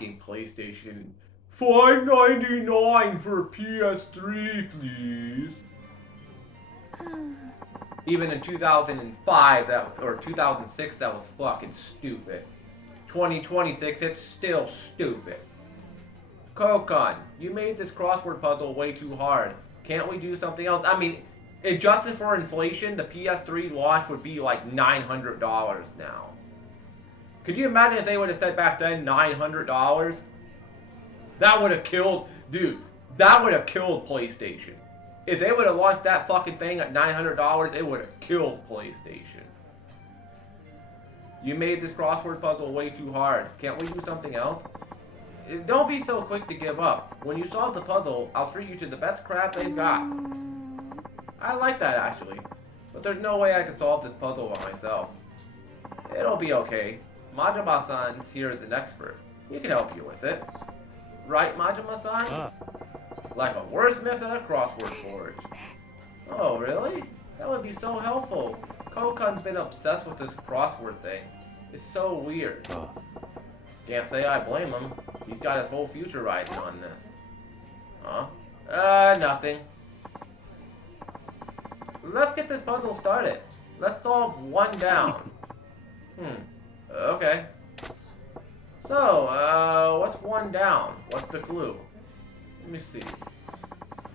fucking PlayStation. $5.99 for a PS3, please. Even in 2005, or 2006, that was fucking stupid. 2026, it's still stupid. Kokon, you made this crossword puzzle way too hard. Can't we do something else? I mean, adjusted for inflation, the PS3 launch would be like $900 now. Could you imagine if they would have said back then $900? That would have killed, dude, that would have killed PlayStation. If they would have launched that fucking thing at $900, it would have killed PlayStation. You made this crossword puzzle way too hard. Can't we do something else? Don't be so quick to give up. When you solve the puzzle, I'll treat you to the best crab they've got. I like that, actually. But there's no way I can solve this puzzle by myself. It'll be okay. Majima-san's here as an expert. He can help you with it. Right, Majima-san? Like a wordsmith at a crossword forge. Oh, really? That would be so helpful. Kokon's been obsessed with this crossword thing. It's so weird. Can't say I blame him. He's got his whole future riding on this. Huh? Nothing. Let's get this puzzle started. Let's solve one down. Okay. So, what's one down? What's the clue? Let me see.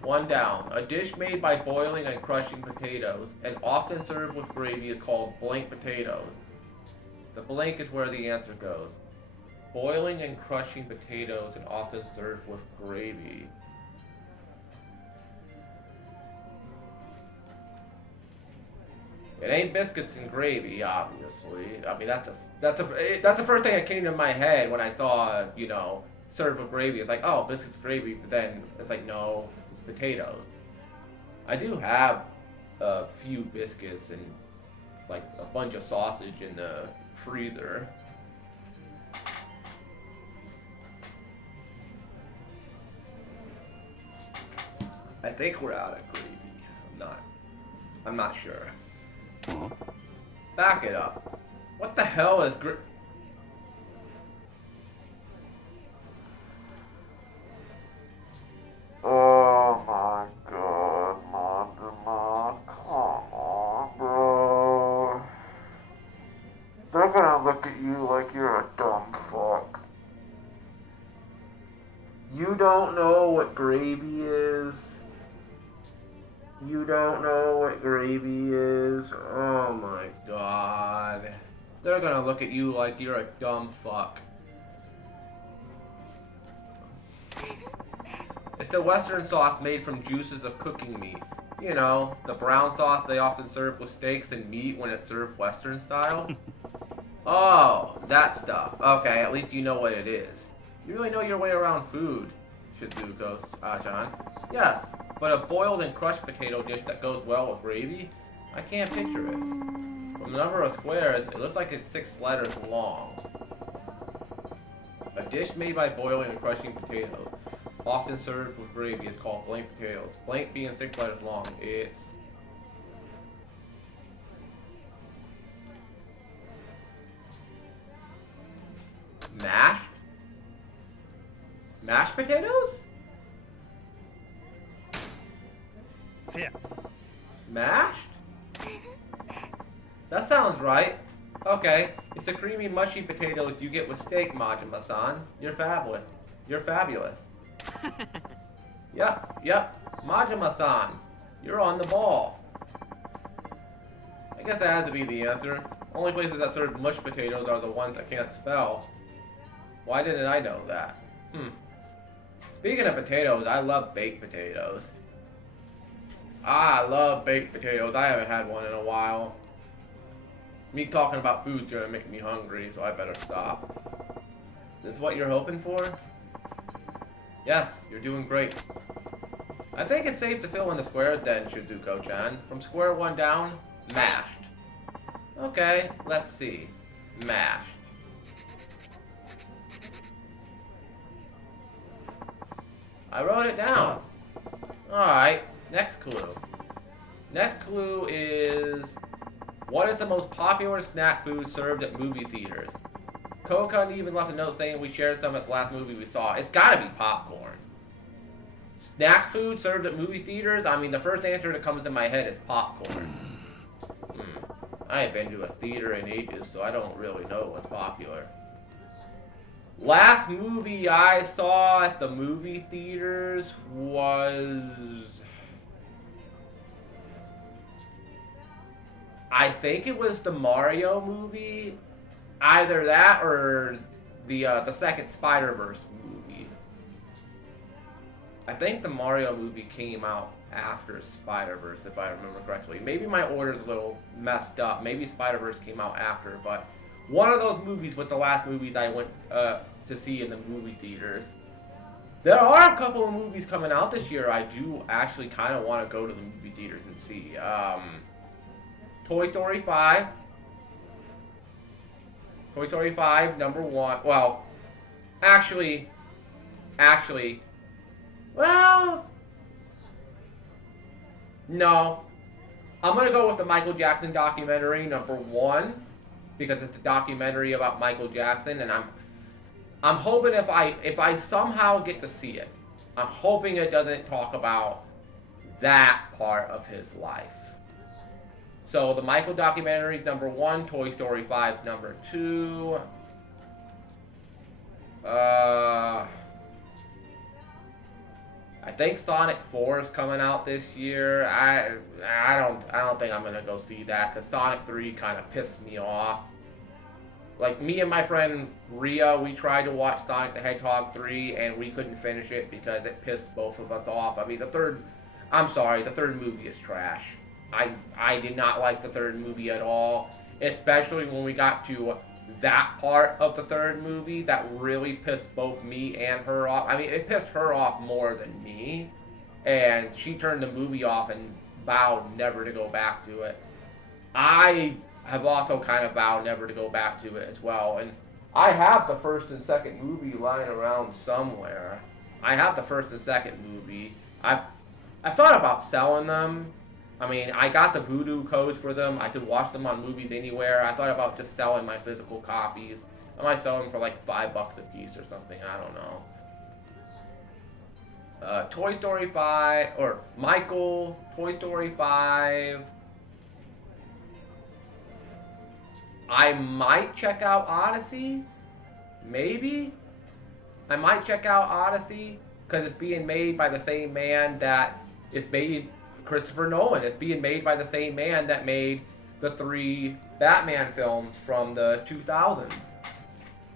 One down. A dish made by boiling and crushing potatoes, and often served with gravy, is called blank potatoes. The blank is where the answer goes. Boiling and crushing potatoes, and often served with gravy. It ain't biscuits and gravy, obviously. I mean, that's the first thing that came to my head when I saw, you know, served with gravy. It's like, oh, biscuits and gravy, but then it's like, no, it's potatoes. I do have a few biscuits and like a bunch of sausage in the freezer. I think we're out of gravy. I'm not sure. Back it up. What the hell is Oh my god, Majima. Come on, bro. They're gonna look at you like you're a dumb fuck. You don't know what gravy is? You don't know what gravy is? Oh my god. They're gonna look at you like you're a dumb fuck. It's a Western sauce made from juices of cooking meat. You know, the brown sauce they often serve with steaks and meat when it's served Western style. Oh, that stuff. Okay, at least you know what it is. You really know your way around food, Shizuko-chan. Yes. But a boiled and crushed potato dish that goes well with gravy? I can't picture it. From the number of squares, it looks like it's 6 letters long. A dish made by boiling and crushing potatoes, often served with gravy, is called blank potatoes. Blank being 6 letters long, it's... mashed? Mashed potatoes? Mashed? That sounds right. Okay, it's the creamy, mushy potatoes you get with steak, Majima-san. You're fabulous. You're fabulous. Yep. Majima-san, you're on the ball. I guess that had to be the answer. Only places that serve mushed potatoes are the ones I can't spell. Why didn't I know that? Speaking of potatoes, I love baked potatoes. I love baked potatoes. I haven't had one in a while. Me talking about food's gonna make me hungry, so I better stop. This is what you're hoping for? Yes, you're doing great. I think it's safe to fill in the squares then, Shizuko-chan. From square 1 down, mashed. Okay, let's see. Mashed. I wrote it down. Alright. Next clue. Next clue is, what is the most popular snack food served at movie theaters? Kokun even left a note saying we shared some at the last movie we saw. It's gotta be popcorn. Snack food served at movie theaters? I mean, the first answer that comes to my head is popcorn. I ain't been to a theater in ages, so I don't really know what's popular. Last movie I saw at the movie theaters was... I think it was the Mario movie. Either that or the second Spider-Verse movie. I think the Mario movie came out after Spider-Verse, if I remember correctly. Maybe my order's a little messed up. Maybe Spider-Verse came out after, but one of those movies was the last movies I went to see in the movie theaters. There are a couple of movies coming out this year I do actually kind of want to go to the movie theaters and see. Toy Story 5. Toy Story 5, number 1. Well, actually, well, no. I'm going to go with the Michael Jackson documentary, number 1, because it's a documentary about Michael Jackson, and I'm hoping if I somehow get to see it, I'm hoping it doesn't talk about that part of his life. So the Michael documentary is number 1, Toy Story 5 is number 2. I think Sonic 4 is coming out this year. I don't think I'm gonna go see that because Sonic 3 kind of pissed me off. Like me and my friend Rhea, we tried to watch Sonic the Hedgehog 3 and we couldn't finish it because it pissed both of us off. I mean the third movie is trash. I did not like the third movie at all, especially when we got to that part of the third movie that really pissed both me and her off. I mean, it pissed her off more than me, and she turned the movie off and vowed never to go back to it. I have also kind of vowed never to go back to it as well, and I have the first and second movie lying around somewhere. I have the first and second movie. I thought about selling them. I mean, I got the voodoo codes for them. I could watch them on Movies Anywhere. I thought about just selling my physical copies. I might sell them for like $5 a piece or something. I don't know. Toy Story 5, or Michael, Toy Story 5. I might check out Odyssey. Maybe. I might check out Odyssey because it's being made by the same man that is made... Christopher Nolan. It's being made by the same man that made the 3 Batman films from the 2000s.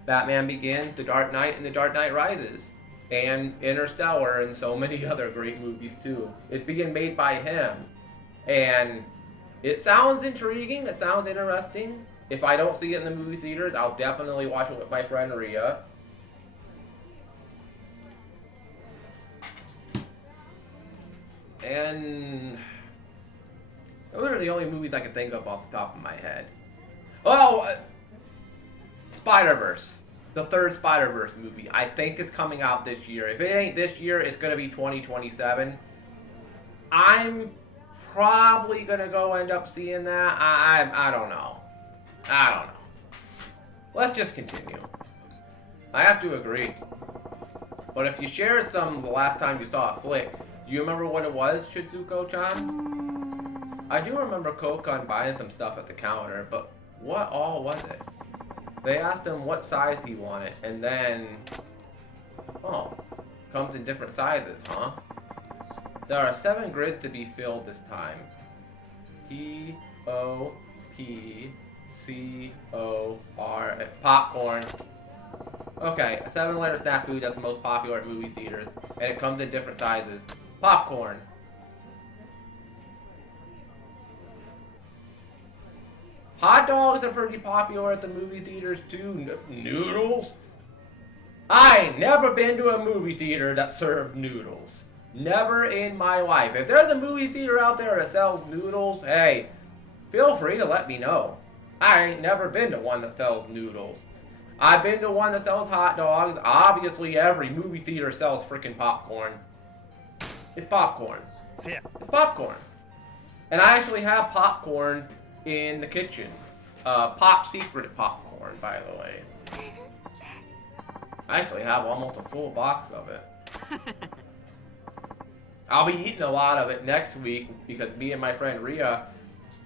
Batman Begins, The Dark Knight, and The Dark Knight Rises. And Interstellar, and so many other great movies too. It's being made by him. And it sounds intriguing, it sounds interesting. If I don't see it in the movie theaters, I'll definitely watch it with my friend Rhea. And those are the only movies I can think of off the top of my head. Oh, Spider-Verse. The third Spider-Verse movie. I think it's coming out this year. If it ain't this year, it's going to be 2027. I'm probably going to go end up seeing that. I don't know. I don't know. Let's just continue. I have to agree. But if you shared some the last time you saw a flick, do you remember what it was, Shizuko-chan? I do remember Kokon buying some stuff at the counter, but what all was it? They asked him what size he wanted, and then... Oh, comes in different sizes, huh? There are 7 grids to be filled this time. P-O-P-C-O-R... Popcorn. Okay, a 7-letter snack food that's the most popular at movie theaters, and it comes in different sizes. Popcorn. Hot dogs are pretty popular at the movie theaters too. Noodles? I ain't never been to a movie theater that served noodles. Never in my life. If there's a movie theater out there that sells noodles, hey, feel free to let me know. I ain't never been to one that sells noodles. I've been to one that sells hot dogs. Obviously every movie theater sells freaking popcorn. It's popcorn. It's popcorn. And I actually have popcorn in the kitchen. Pop secret popcorn, by the way. I actually have almost a full box of it. I'll be eating a lot of it next week because me and my friend Ria,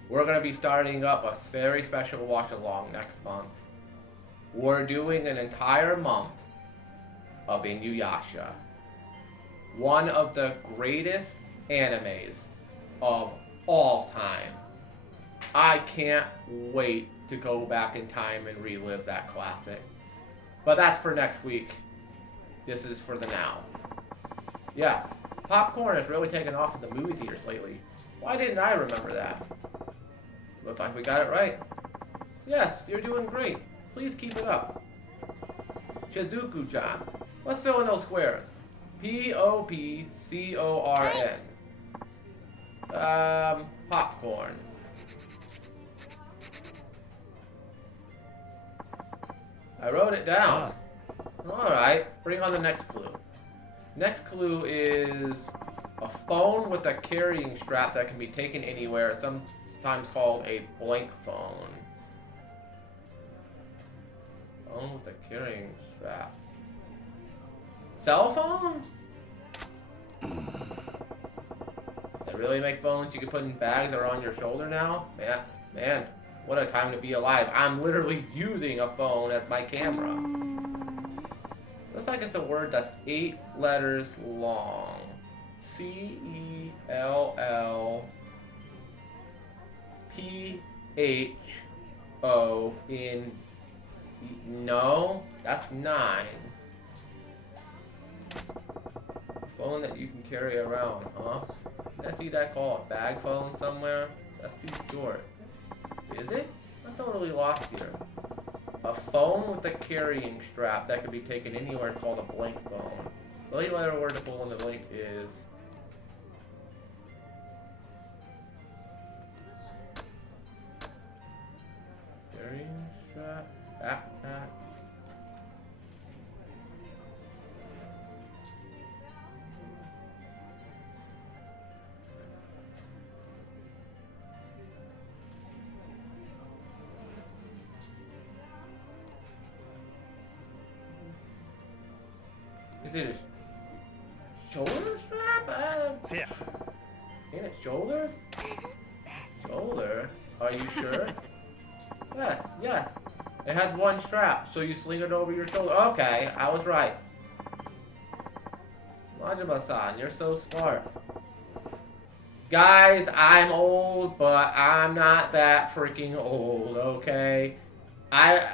we're going to be starting up a very special watch along next month. We're doing an entire month of Inuyasha. One of the greatest animes of all time. I can't wait to go back in time and relive that classic. But that's for next week. This is for the now. Yes, popcorn has really taken off at the movie theaters lately. Why didn't I remember that? Looks like we got it right. Yes, you're doing great. Please keep it up. Shizuku-chan. Let's fill in those squares. Popcorn. Popcorn. I wrote it down. Alright, bring on the next clue. Next clue is a phone with a carrying strap that can be taken anywhere, sometimes called a blank phone. Phone with a carrying strap. Cell phone? They really make phones you can put in bags that are on your shoulder now? Man, what a time to be alive. I'm literally using a phone as my camera. Looks like it's a word that's 8 letters long. C-E-L-L-P-H-O-N. No, that's 9. A phone that you can carry around, huh? Did I see that called a bag phone somewhere? That's too short. Is it? I'm totally lost here. A phone with a carrying strap that can be taken anywhere called a blank phone. The only letter word to pull in the blank is... carrying strap? Backpack? Is it a shoulder strap? Ain't it shoulder? Shoulder? Are you sure? Yes. It has one strap, so you sling it over your shoulder. Okay, I was right. Majima-san, you're so smart. Guys, I'm old, but I'm not that freaking old, okay? I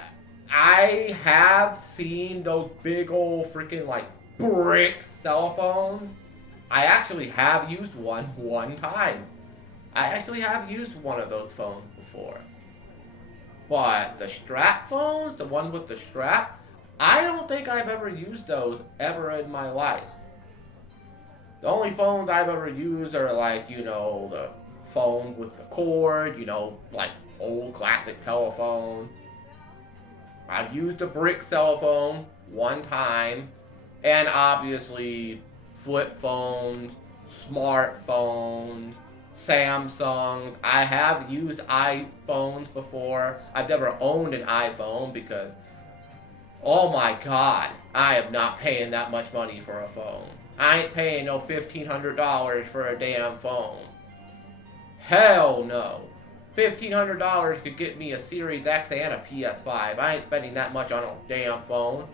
have seen those big old freaking, like, brick cell phones. I actually have used one time. I actually have used one of those phones before. But the strap phones, the one with the strap, I don't think I've ever used those ever in my life. The only phones I've ever used are like, you know, the phones with the cord, you know, like old classic telephone. I've used a brick cell phone one time, and obviously flip phones, smartphones, Samsungs. I have used iPhones before. I've never owned an iPhone because, oh my god, I am not paying that much money for a phone. I ain't paying no $1,500 for a damn phone. Hell no. $1,500 could get me a Series X and a PS5. I ain't spending that much on a damn phone.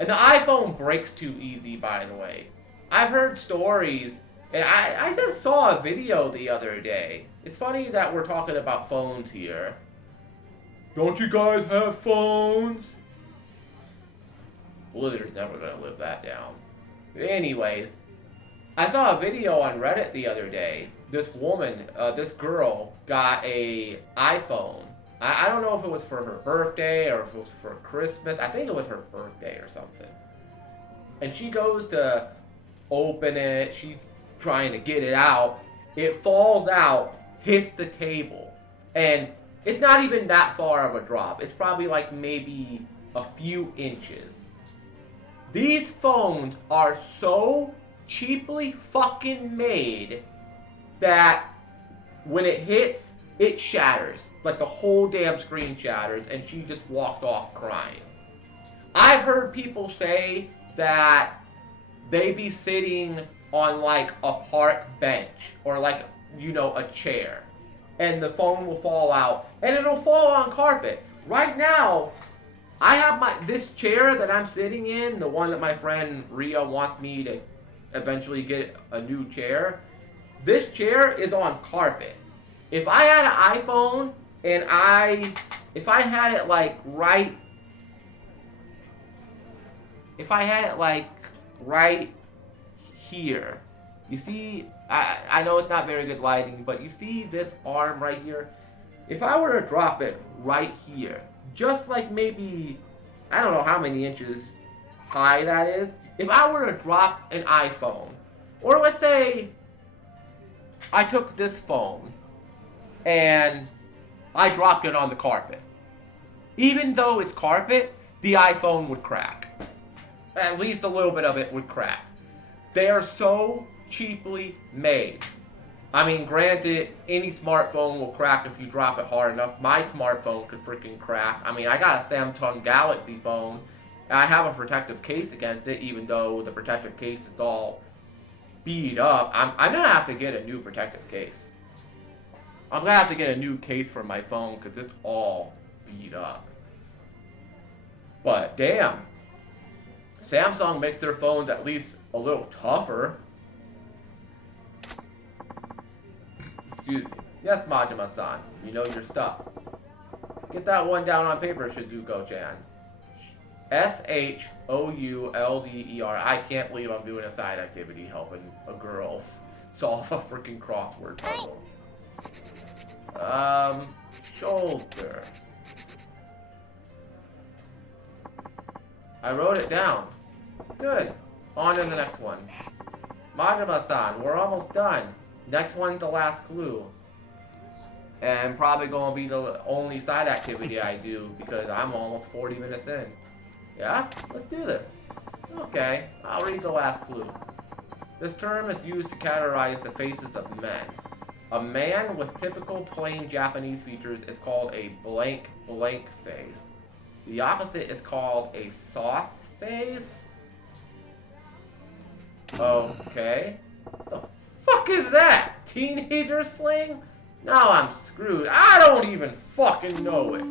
And the iPhone breaks too easy, by the way. I've heard stories, and I just saw a video the other day. It's funny that we're talking about phones here. Don't you guys have phones? Blizzard's never gonna live that down. Anyways, I saw a video on Reddit the other day. This woman, this girl, got a iPhone. I don't know if it was for her birthday or if it was for Christmas. I think it was her birthday or something. And she goes to open it. She's trying to get it out. It falls out, hits the table. And it's not even that far of a drop. It's probably like maybe a few inches. These phones are so cheaply fucking made that when it hits, it shatters. Like the whole damn screen shatters, and she just walked off crying. I've I've heard people say that they be sitting on like a park bench or like, you know, a chair, and the phone will fall out and it'll fall on carpet. Right now, I have this chair that I'm sitting in, the one that my friend Ria wants me to eventually get a new chair. This chair is on carpet. If I had an iPhone and if I had it like right here, you see, I know it's not very good lighting, but you see this arm right here? If I were to drop it right here, just like maybe, I don't know how many inches high that is, if I were to drop an iPhone, or let's say I took this phone and I dropped it on the carpet, even though it's carpet, the iPhone would crack. At least a little bit of it would crack. They are so cheaply made. I mean, granted, any smartphone will crack if you drop it hard enough. My smartphone could freaking crack. I mean, I got a Samsung Galaxy phone, and I have a protective case against it, even though the protective case is all beat up. I'm gonna have to get a new protective case. I'm gonna have to get a new case for my phone, because it's all beat up. But, damn. Samsung makes their phones at least a little tougher. Excuse me. Yes, Majima-san. You know your stuff. Get that one down on paper, Shizuko-chan. S-H-O-U-L-D-E-R. I can't believe I'm doing a side activity helping a girl solve a freaking crossword puzzle. Shoulder. I wrote it down. Good. On to the next one. Majima-san, we're almost done. Next one's the last clue. And probably gonna be the only side activity I do because I'm almost 40 minutes in. Yeah? Let's do this. Okay, I'll read the last clue. This term is used to categorize the faces of men. A man with typical plain Japanese features is called a blank face. The opposite is called a sauce face. Okay. The fuck is that? Teenager slang? Now I'm screwed. I don't even fucking know it.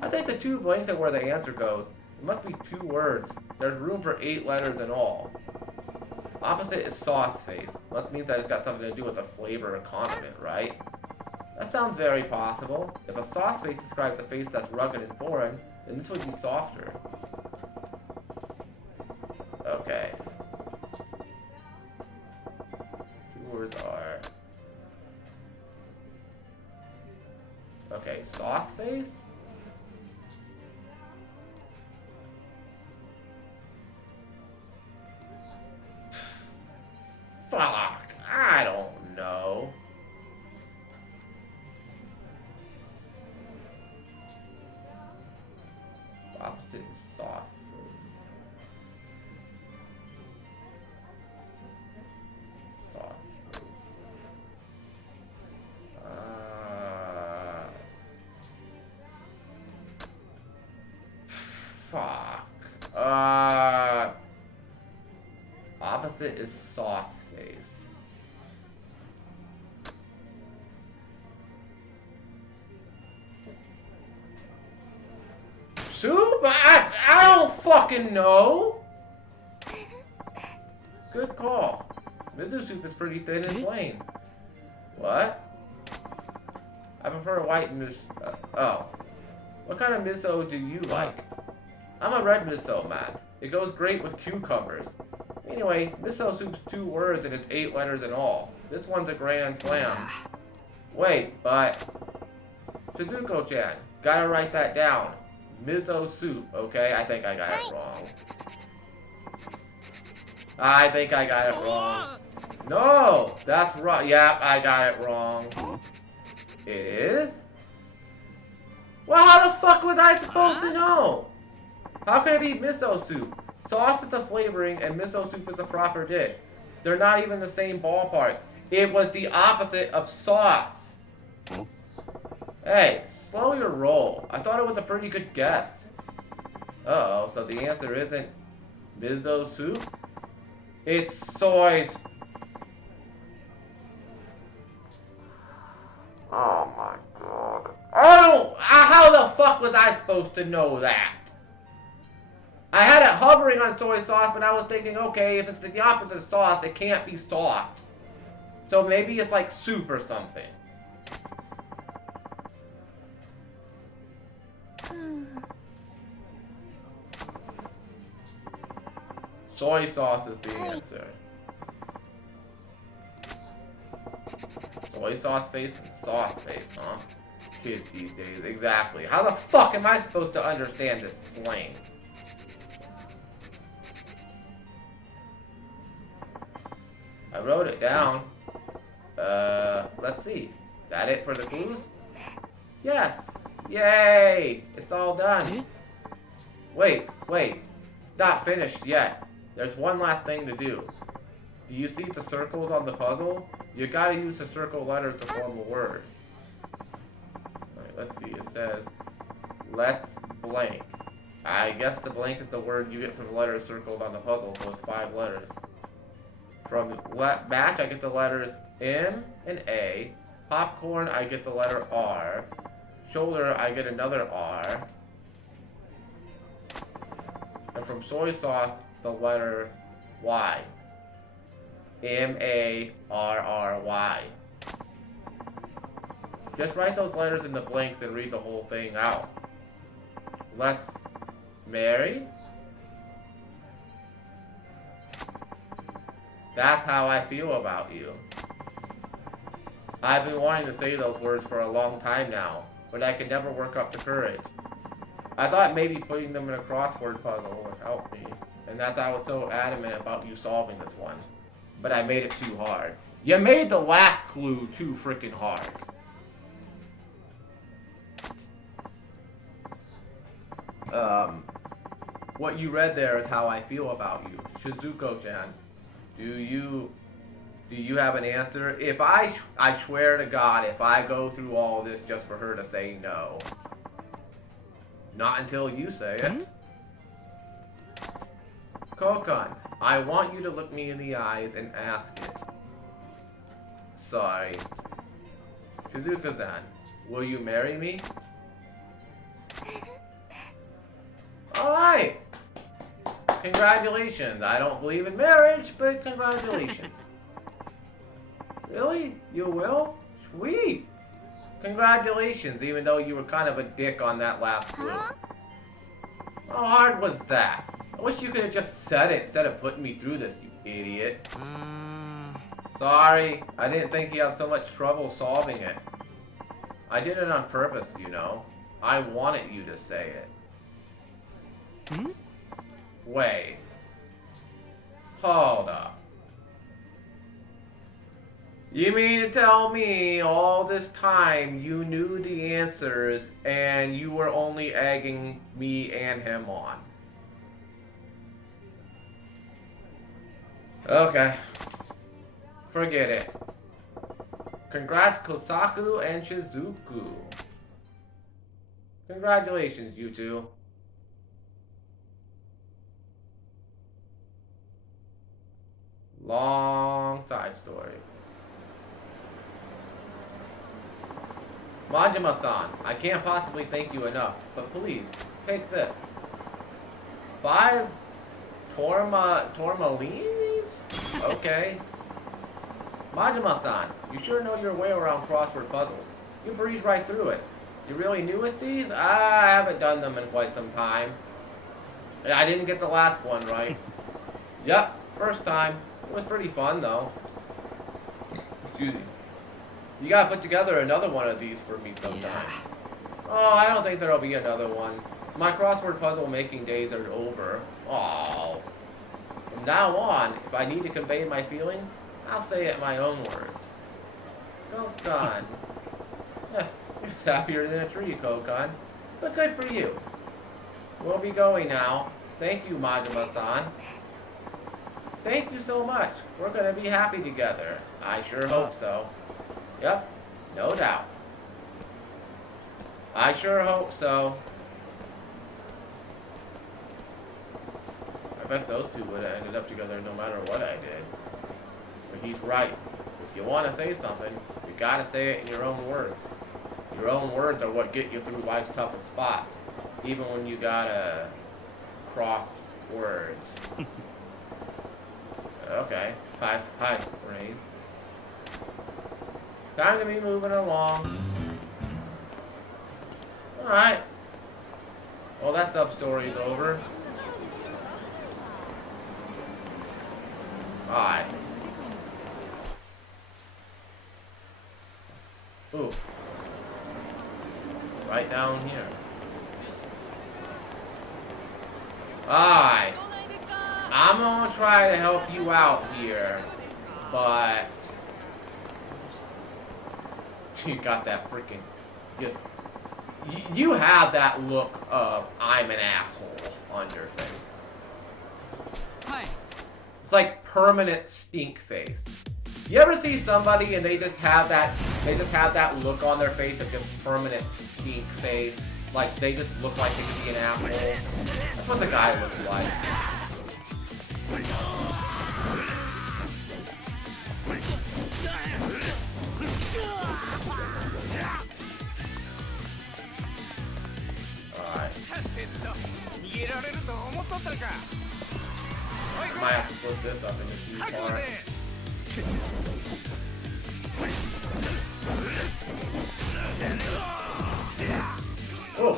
I think the two blanks are where the answer goes. It must be 2 words. There's room for 8 letters in all. Opposite is sauce face. Must mean that it's got something to do with a flavor or condiment, right? That sounds very possible. If a sauce face describes a face that's rugged and foreign, then this would be softer. Okay. 2 words are... Okay, sauce face? Fuck, I don't know. Opposite is sauce face. Sauce face. Fuck. Opposite is sauce face. Soup? I don't fucking know. Good call. Miso soup is pretty thin and plain. What? I prefer white miso. Oh. What kind of miso do you like? I'm a red miso man. It goes great with cucumbers. Anyway, miso soup's 2 words and it's 8 letters in all. This one's a grand slam. Wait, but... Shizuko-chan, gotta write that down. Miso soup, okay? I think I got it wrong. I think I got it wrong. No! That's wrong. Yep, I got it wrong. It is? Well, how the fuck was I supposed to know? How can it be miso soup? Sauce is a flavoring and miso soup is a proper dish. They're not even the same ballpark. It was the opposite of sauce. Hey, slow your roll. I thought it was a pretty good guess. Uh-oh, so the answer isn't miso soup? It's soy. Oh my god. Oh! How the fuck was I supposed to know that? I had it hovering on soy sauce, but I was thinking, okay, if it's the opposite of sauce, it can't be sauce. So maybe it's like soup or something. Soy sauce is the answer. Soy sauce face and sauce face, huh? Kids these days, exactly. How the fuck am I supposed to understand this slang? I wrote it down. Let's see. Is that it for the clues? Yes! Yay! It's all done. Wait. It's not finished yet. There's one last thing to do. Do you see the circles on the puzzle? You gotta use the circle letters to form a word. Alright, let's see. It says, let's blank. I guess the blank is the word you get from the letters circled on the puzzle, so it's 5 letters. From match, I get the letters M and A. Popcorn, I get the letter R. Shoulder, I get another R. And from soy sauce, the letter Y. M-A-R-R-Y. Just write those letters in the blanks and read the whole thing out. Let's marry. That's how I feel about you. I've been wanting to say those words for a long time now, but I could never work up the courage. I thought maybe putting them in a crossword puzzle would help me, and that's why I was so adamant about you solving this one. But I made it too hard. You made the last clue too freaking hard. What you read there is how I feel about you. Shizuko-chan, do you have an answer? If I swear to God, if I go through all this just for her to say no. Not until you say it. Kokan, I want you to look me in the eyes and ask it. Sorry. Shizuka-san, will you marry me? Alright! Congratulations. I don't believe in marriage, but congratulations. Really? You will? Sweet! Congratulations, even though you were kind of a dick on that last clue. How hard was that? I wish you could have just said it instead of putting me through this, you idiot. Sorry, I didn't think you had so much trouble solving it. I did it on purpose, you know. I wanted you to say it. Wait. Hold up. You mean to tell me all this time you knew the answers and you were only egging me and him on? Okay. Forget it. Congrats Kosaku and Shizuku. Congratulations, you two. Long side story. Majima-san, I can't possibly thank you enough, but please, take this. 5 tourmalinis? Okay. Majima-san, you sure know your way around crossword puzzles. You breeze right through it. You really new at these? I haven't done them in quite some time. I didn't get the last one right. Yep, first time. It was pretty fun, though. Excuse me. You gotta put together another one of these for me sometime. Yeah. Oh, I don't think there'll be another one. My crossword puzzle making days are over. Oh. From now on, if I need to convey my feelings, I'll say it in my own words. Kokan. You're happier than a tree, Kokan. But good for you. We'll be going now. Thank you, Majima-san. Thank you so much. We're gonna be happy together. I sure hope so. Yep, no doubt. I sure hope so. bet those two would have ended up together no matter what I did. But he's right. If you want to say something, you gotta say it in your own words. Your own words are what get you through life's toughest spots, even when you gotta cross words. Okay, hi, Rain. Time to be moving along. Alright. Well, that sub-story's over. Alright. Ooh. Right down here. Alright. I'm gonna try to help you out here, but you got that freaking just you have that look of I'm an asshole on your face. Hi. It's like permanent stink face. You ever see somebody and they just have that look on their face of just permanent stink face? Like they just look like they could be an asshole. That's what the guy looks like. Alright. Might have to split this up into two parts. Oh.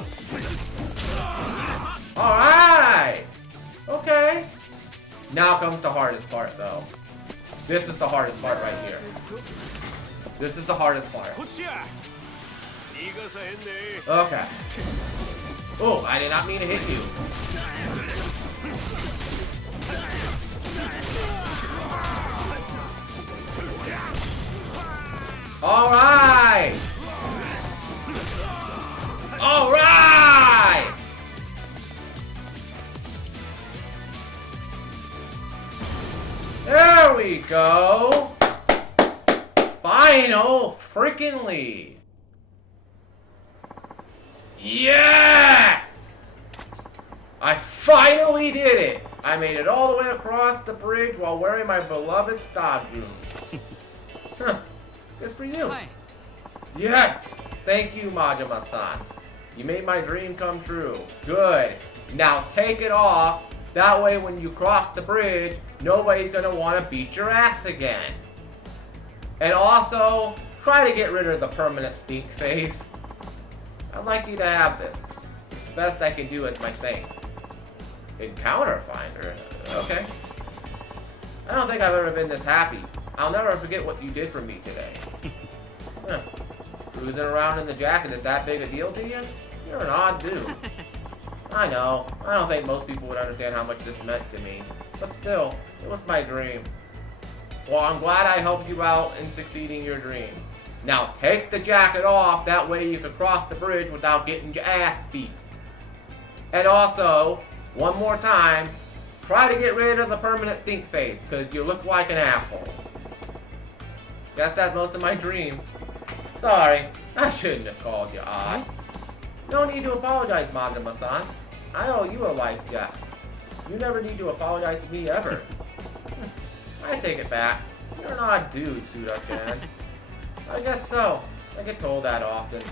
Alright! Okay. Now comes the hardest part, though. This is the hardest part right here. This is the hardest part. Okay. Oh, I did not mean to hit you. Alright! Alright! There we go! Final freaking lead. Yes! I finally did it! I made it all the way across the bridge while wearing my beloved Stardroom. Huh. Good for you. Hi. Yes! Thank you, Majima-san. You made my dream come true. Good. Now take it off. That way when you cross the bridge, nobody's gonna want to beat your ass again. And also, try to get rid of the permanent stink face. I'd like you to have this. It's the best I can do as my thanks. Encounter finder? Okay. I don't think I've ever been this happy. I'll never forget what you did for me today. Huh. Cruising around in the jacket is that big a deal to you? You're an odd dude. I know. I don't think most people would understand how much this meant to me. But still, it was my dream. Well, I'm glad I helped you out in succeeding your dream. Now take the jacket off, that way you can cross the bridge without getting your ass beat. And also, one more time, try to get rid of the permanent stink face, because you look like an asshole. Guess that's most of my dream. Sorry, I shouldn't have called you odd. No need to apologize, Majima-san. I owe you a life debt. You never need to apologize to me ever. I take it back. You're an odd dude, Suda-chan. I guess so. I get told that often.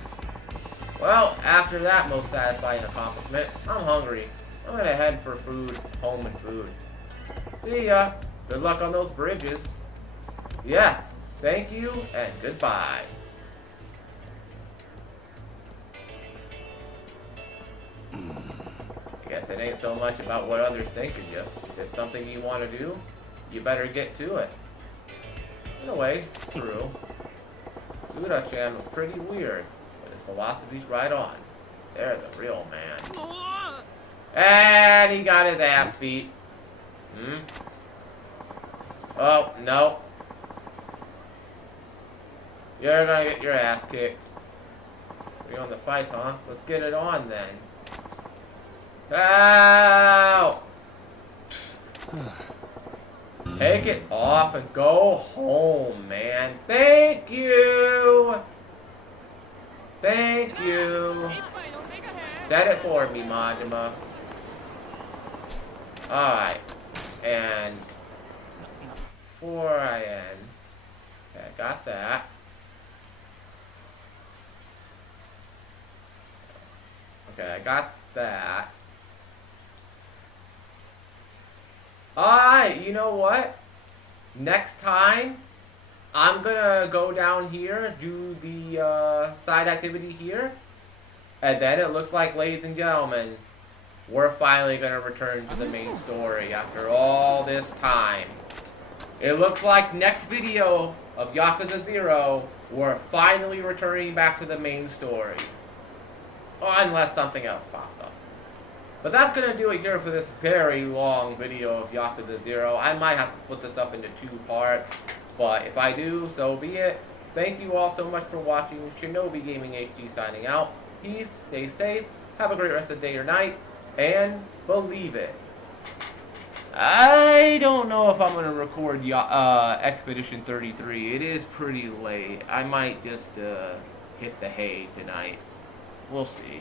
Well, after that most satisfying accomplishment, I'm hungry. I'm gonna head for food, home and food. See ya. Good luck on those bridges. Yes, thank you, and goodbye. Guess it ain't so much about what others think of you. If it's something you want to do, you better get to it. In a way, true. Suda-chan was pretty weird, but his philosophy's right on. They're the real man. And he got his ass beat. Oh, no. You're gonna get your ass kicked. You're on the fight, huh? Let's get it on then. Ow! Take it off and go home, man. Thank you! Thank you! Set it for me, Majima. Alright. And before I end, okay, I got that. Okay, I got that. Alright, you know what? Next time, I'm gonna go down here, do the side activity here, and then it looks like, ladies and gentlemen, we're finally gonna return to the main story after all this time. It looks like next video of Yakuza 0, we're finally returning back to the main story. Unless something else pops up. But that's going to do it here for this very long video of Yakuza 0. I might have to split this up into 2 parts. But if I do, so be it. Thank you all so much for watching. Shinobi Gaming HD signing out. Peace, stay safe, have a great rest of the day or night, and believe it. I don't know if I'm going to record Expedition 33. It is pretty late. I might just hit the hay tonight. We'll see.